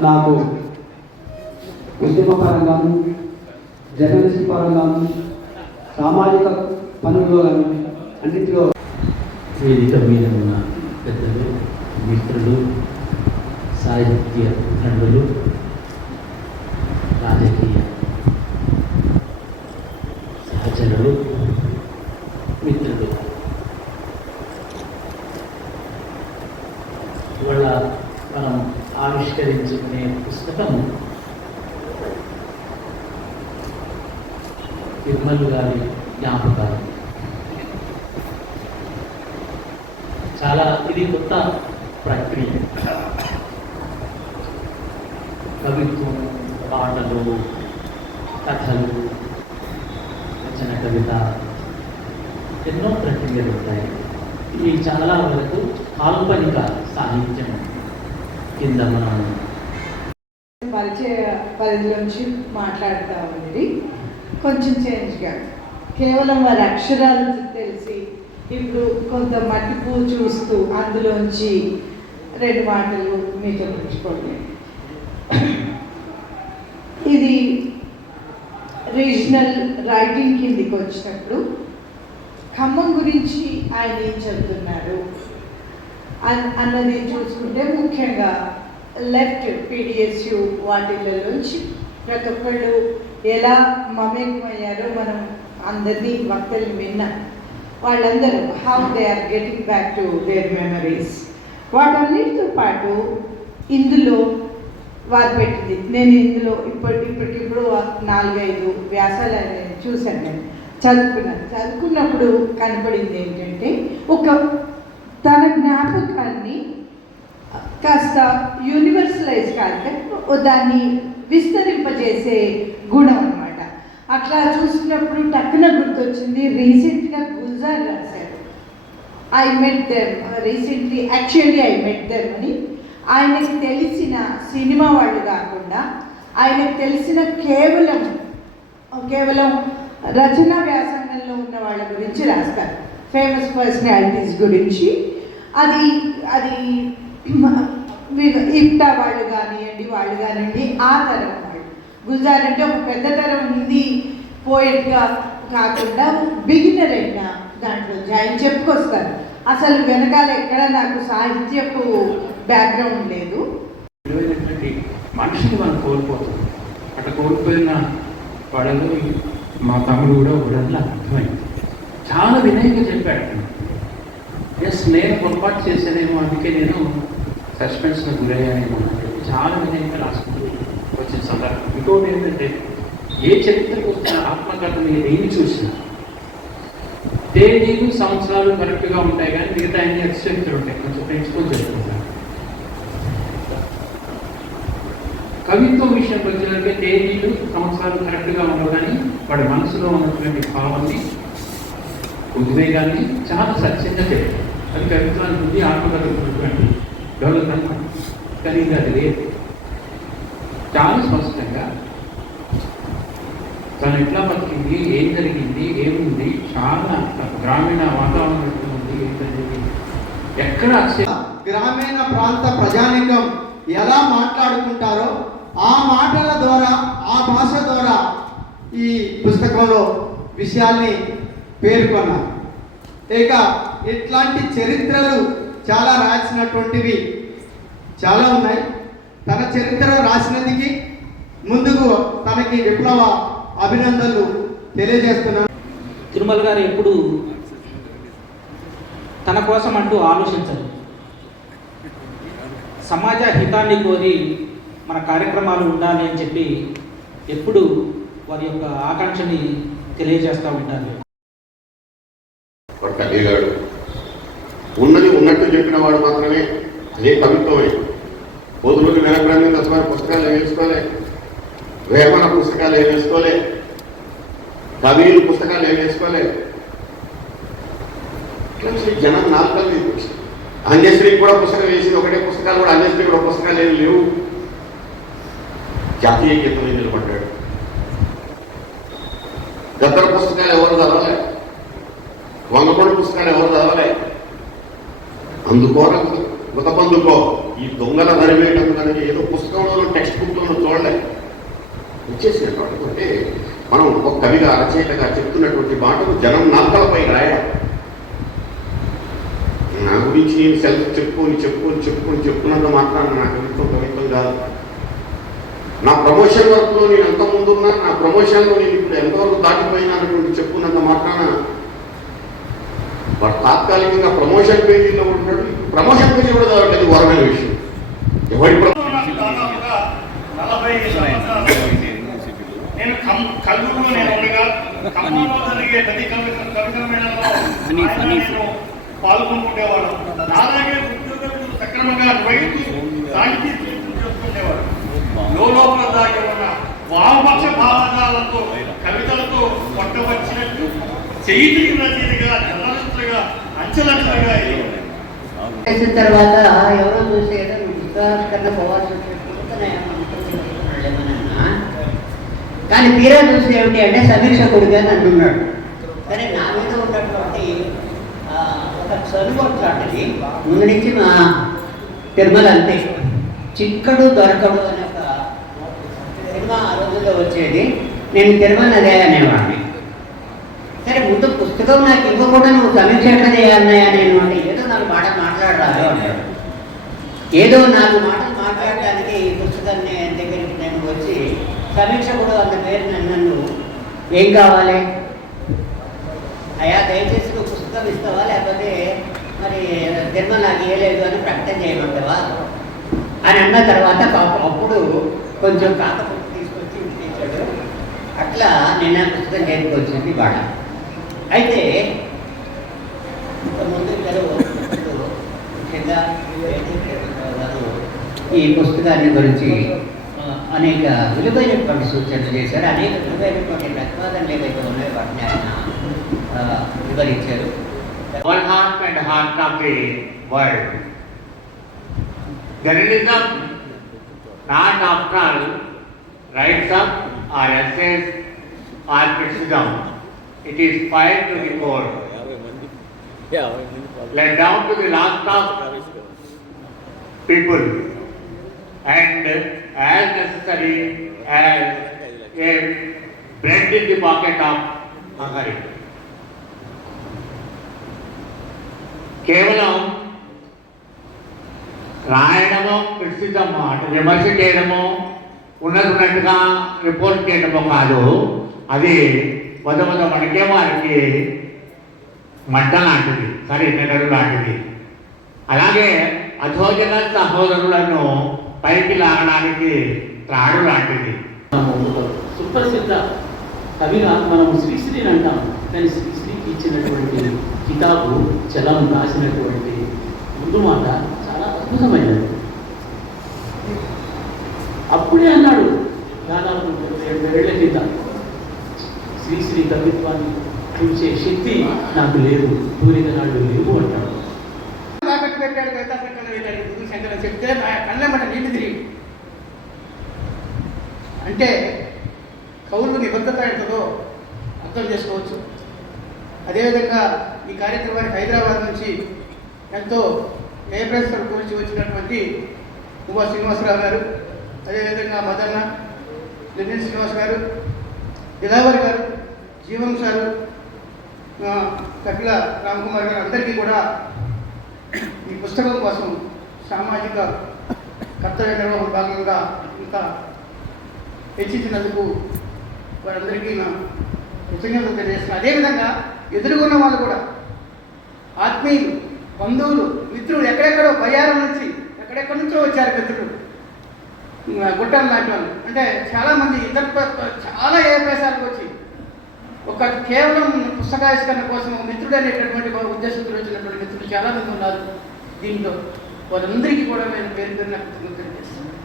నాకు ఉద్యమ పరంగాను జర్నలిస్ట్ పరంగాను సామాజిక పనుల్లో అన్నింటిలో వేదిక మీద ఉన్న పెద్దలు మిత్రులు సాహిత్య తండ్రులు రాజకీయ సహచరులు మిత్రులు ఇవాళ మనం ఆవిష్కరించుకునే పుస్తకం తిరుమల గారి జ్ఞాపకాలు. చాలా ఇది కొత్త ప్రక్రియ. కవిత్వం పాటలు కథలు రచన కవిత ఎన్నో ప్రక్రియలు ఉంటాయి. ఇవి చాలా వరకు కాల్పనిక సాహిత్యం కింద మనం పరిచయ పరిధిలోంచి మాట్లాడుతూ ఉంది కొంచెం చేంజ్గా కేవలం వారి అక్షరాలు తెలిసి ఇప్పుడు కొంత మట్టిపూ చూస్తూ అందులోంచి రెండు మాటలు మీతో పంచుకోండి. ఇది రీజనల్ రైటింగ్ కిందికి వచ్చినప్పుడు ఖమ్మం గురించి ఆయన ఏం చెబుతున్నారు అన్నది చూసుకుంటే ముఖ్యంగా లెఫ్ట్ పీడిఎస్యు వాటిల్లోంచి ప్రతి ఒక్కళ్ళు ఎలా మమేకమయ్యారో మనం అందరినీ వక్తలు విన్నాం వాళ్ళందరూ how they are getting back to their memories వాటన్నిటితో పాటు ఇందులో వారు పెట్టింది. నేను ఇందులో ఇప్పటి ఇప్పటికిప్పుడు నాలుగైదు వ్యాసాలు నేను చూశాను నేను. చదువుకున్నాను. చదువుకున్నప్పుడు కనపడింది ఏంటంటే ఒక తన జ్ఞాపకాన్ని కాస్త యూనివర్సలైజ్ కాదు కానీ దాన్ని విస్తరింపజేసే గుణం అన్నమాట. అట్లా చూసినప్పుడు టక్కున గుర్తొచ్చింది రీసెంట్గా గుల్జార్ రాశారు. I met them recently actually I met them అని. ఆయనకి తెలిసిన సినిమా వాళ్ళు కాకుండా ఆయనకు తెలిసిన కేవలం కేవలం రచనా వ్యాసంగంలో ఉన్న వాళ్ళ గురించి రాస్తారు. ఫేమస్ పర్సనాలిటీస్ గురించి. అది అది ఇప్టా వాళ్ళు కానివ్వండి వాళ్ళు కానివ్వండి ఆ తరం వాళ్ళు. గుల్జార్ అంటే ఒక పెద్ద తరం హిందీ పోయిట్గా కాకుండా బిగినర్ అయినా దాంట్లో జాయిన్ చెప్పుకొస్తారు. అసలు వెనకాల ఎక్కడ నాకు సాహిత్యపు బ్యాక్గ్రౌండ్ లేదు. మనిషిని మనం కోల్పోతాం. అట్లా కోల్పోయిన వాళ్ళలో మా తమ్ముడు కూడా ఒకడల్లా అర్థమైంది. చాలా వినయంగా చెప్పాడు ఎస్ నేను పొరపాటు చేశానేమో అందుకే నేను సస్పెన్స్కి గురయ్యానేమో అని చాలా వినయంగా రాసుకుంటూ వచ్చిన సందర్భం. ఇంకోటి ఏంటంటే ఏ చరిత్రకు వచ్చిన ఆత్మకథ మీరు ఏమి చూసినా తేదీలు సంవత్సరాలు కరెక్ట్గా ఉంటాయి కానీ మిగతా అన్ని అతిశక్తులు ఉంటాయి. కొంచెం పెంచుకొని చెప్పుకుంటారు కవిత్వం విషయంలో వచ్చేసరికి తేదీలు సంవత్సరాలు కరెక్ట్గా ఉండవు కానీ వాడి మనసులో ఉన్నటువంటి భావాన్ని ఉద్వేగాన్ని చాలా సత్యంగా చెప్తారు అది కవిత్వానికి ఉంది ఆత్మకథ ఉన్నటువంటి డెవలప్మెంట్ కానీ ఇది అది లేదు. చాలా స్పష్టంగా తను ఎట్లా బతికింది ఏం జరిగింది ఏముంది చాలా గ్రామీణ వాతావరణం ఎట్లా ఉంది ఏం జరిగింది ఎక్కడ గ్రామీణ ప్రాంత ప్రజానికం ఎలా మాట్లాడుకుంటారో ఆ మాటల ద్వారా ఆ భాష ద్వారా ఈ పుస్తకంలో విషయాల్ని పేర్కొన్నారు. ఇక ఇట్లాంటి చరిత్రలు చాలా రాసినటువంటివి చాలా ఉన్నాయి. తన చరిత్ర రాసినందుకు ముందుకు తనకి విప్లవ అభినందనలు తెలియజేస్తున్నాను. తిరుమల గారు ఎప్పుడు తన కోసం అంటూ ఆలోచించరు. సమాజ హితాన్ని కోరి మన కార్యక్రమాలు ఉండాలి అని చెప్పి ఎప్పుడు వారి యొక్క ఆకాంక్షని తెలియజేస్తూ ఉంటారు వాడు కలిగాడు ఉన్నది ఉన్నట్టు చెప్పిన వాడు మాత్రమే అదే కవిత్వమే పోదు రోజు వెనకడానికి దశవారి పుస్తకాలు ఏం వేసుకోలే? వేమన పుస్తకాలు ఏం వేసుకోలే? కవిలు పుస్తకాలు ఏం వేసుకోలే? జనం నాలుగు అంజశ్రీ కూడా పుస్తకం వేసింది ఒకటే పుస్తకాలు కూడా అంజశ్రీ కూడా పుస్తకాలు ఏమి లేవు. జాతీయ గీతం నిలబడ్డాడు. గద్దర పుస్తకాలు ఎవరు చదవలే? వంగపండు పుస్తకాలు ఎవరు చదవలే? అందుకోర గుతపందుకో ఈ దొంగల నడివేయడం ఏదో పుస్తకంలోనూ టెక్స్ట్ బుక్లోనూ చూడలేదు ఇచ్చేసినటువంటి అంటే మనం ఒక కవిగా రచయితగా చెప్తున్నటువంటి మాటలు జనం నాకలపై రాయడం. నా గురించి నేను సెల్ఫ్ చెప్పుకొని చెప్పుకొని చెప్పుకొని చెప్పుకున్నంత మాట్లాడిన నా కవిత్వం కవిత్వం కాదు. నా ప్రమోషన్ వర్క్లో నేను ఎంత ముందున్నా నా ప్రమోషన్లో నేను ఇప్పుడు ఎంతవరకు దాటిపోయినా చెప్పుకున్నంత మాత్రాన వాడు తాత్కాలికంగా ప్రమోషన్ పేజీలో ఉంటాడు ప్రమోషన్ పేజీ కూడా చదవట్లేదు వరమైన విషయం. ఎవరి నేను కల్లూరులో నేను ఉండగా ఖమ్మంలో జరిగే ప్రతి కవిత కవితల మేళలో ఆయన నేను పాల్గొంటుండేవాడు అలాగే ఉద్యోగులు సక్రమంగా నిర్వహిస్తూ దానికి చేసుకుండేవాడు లోపల దాగి ఉన్న వామపక్ష భావజాలతో కవితలతో పట్టవచ్చినట్టు చేతి రచయితగా. చేసిన తర్వాత ఎవరో చూసి ఏదో కన్నా పోవాల్సి వచ్చినట్టున్నా కానీ తీరా చూసి ఏమిటి అంటే సమీక్షకుడిగా అని అంటున్నాడు. కానీ నా మీద ఉన్నటువంటి ఒక చదువు అట్లాంటిది. ముందు నుంచి మా తిరుమల అంతే. చిక్కడు దొరకడు అనే ఒక సినిమా ఆ రోజుల్లో వచ్చేది. నేను తిరుమల అదే అనేవాడిని. కూడా నువ్వు సమీక్ష ఎట్లా చేయాలన్నాయా నేను అంటే ఏదో నాకు మాట మాట్లాడాలి. అంటాడు ఏదో నాలుగు మాటలు మాట్లాడడానికి ఈ పుస్తకాన్ని దగ్గరికి నేను వచ్చి సమీక్ష కూడా అంత పేరు నన్ను నన్ను ఏం కావాలి? అయ్యా దయచేసి నువ్వు పుస్తకం ఇస్తావా? లేకపోతే మరి జన్మ నాకు ఇవ్వలేదు అని ప్రకటన చేయమంటావా? అని అన్న తర్వాత పాపం అప్పుడు కొంచెం కాకపోతే తీసుకొచ్చి ఇచ్చాడు అట్లా నేను ఆ పుస్తకం చేతికి వచ్చింది అయితే ఈ పుస్తకాన్ని గురించి అనేక విలువైనటువంటి సూచనలు చేశారు. అనేక విలువైనటువంటి ప్రతిపాదనలు ఏవైతే ఉన్నాయో వాటిని ఆయన వివరించారు. One heart and heart of the world journalism not after it is fire to the court Yeah. Like down to the last of people and as necessary as a bread in the pocket of hungry. కేవలం రాయడమో క్రిటిసిజమో అంటే విమర్శ చేయడమో ఉన్నది ఉన్నట్టుగా report చేయడమో కాదు అది వద వద వణికే వారికి మంట లాంటిది సరే నెలలు లాంటిది. అలాగే అధోజన సహోదరులను పైకి లాగడానికి త్రాడు లాంటిది. సుప్రసిద్ధ కవిగా మనం శ్రీశ్రీని అంటాం కానీ శ్రీశ్రీకి ఇచ్చినటువంటి కితాబు చలం రాసినటువంటి ముందు మాట చాలా అద్భుతమైనది. అప్పుడే అన్నాడు దాదాపు రెండు ఏళ్ళ కింద శ్రీశ్రీ కవిత్వాన్ని. చూసే శక్తి నాకు లేదు. పూరిక నాడు లేవు అంటాడు. తాకట్టు పెట్టాడు కవితా ప్రకటన శంకర చెప్తే నా కళ్ళెమ్మట నీళ్ళు తిరిగి. అంటే కవులు నిబద్ధత ఎంతదో అర్థం చేసుకోవచ్చు. అదేవిధంగా ఈ కార్యక్రమానికి హైదరాబాద్ నుంచి ఎంతో ఏప్రెస్టర్ గురించి వచ్చినటువంటి ఉమా శ్రీనివాసరావు గారు అదేవిధంగా మదన్న లెనిన్ శ్రీనివాస్ గారు దిలావరి గారు జీవం సారు ఆ, కపిల గారు అందరికీ కూడా ఈ పుస్తకం కోసం సామాజిక కర్తవ్య నిర్వహణ భాగంగా ఇంత హెచ్చించినందుకు వారందరికీ నా కృతజ్ఞతలు తెలియజేస్తున్నాను అదేవిధంగా ఎదుర్కొన్న వాళ్ళు కూడా ఆత్మీయులు బంధువులు మిత్రులు ఎక్కడెక్కడో బయ్యారం నుంచి ఎక్కడెక్కడి నుంచో వచ్చారు మిత్రులు. ఇంకా గుట్టాలు లాంటి వాళ్ళు. అంటే చాలామంది ఇతర చాలా ఏ ప్రదేశాలకు వచ్చి ఒక కేవలం పుస్తకావిష్కరణ కోసం మిత్రుడు అనేటటువంటి ఉద్దేశంతో వచ్చినటువంటి మిత్రులు చాలామంది ఉన్నారు దీంట్లో. వారందరికీ కూడా నేను పేరు పేరున కృతజ్ఞతలు తెలియజేస్తున్నాను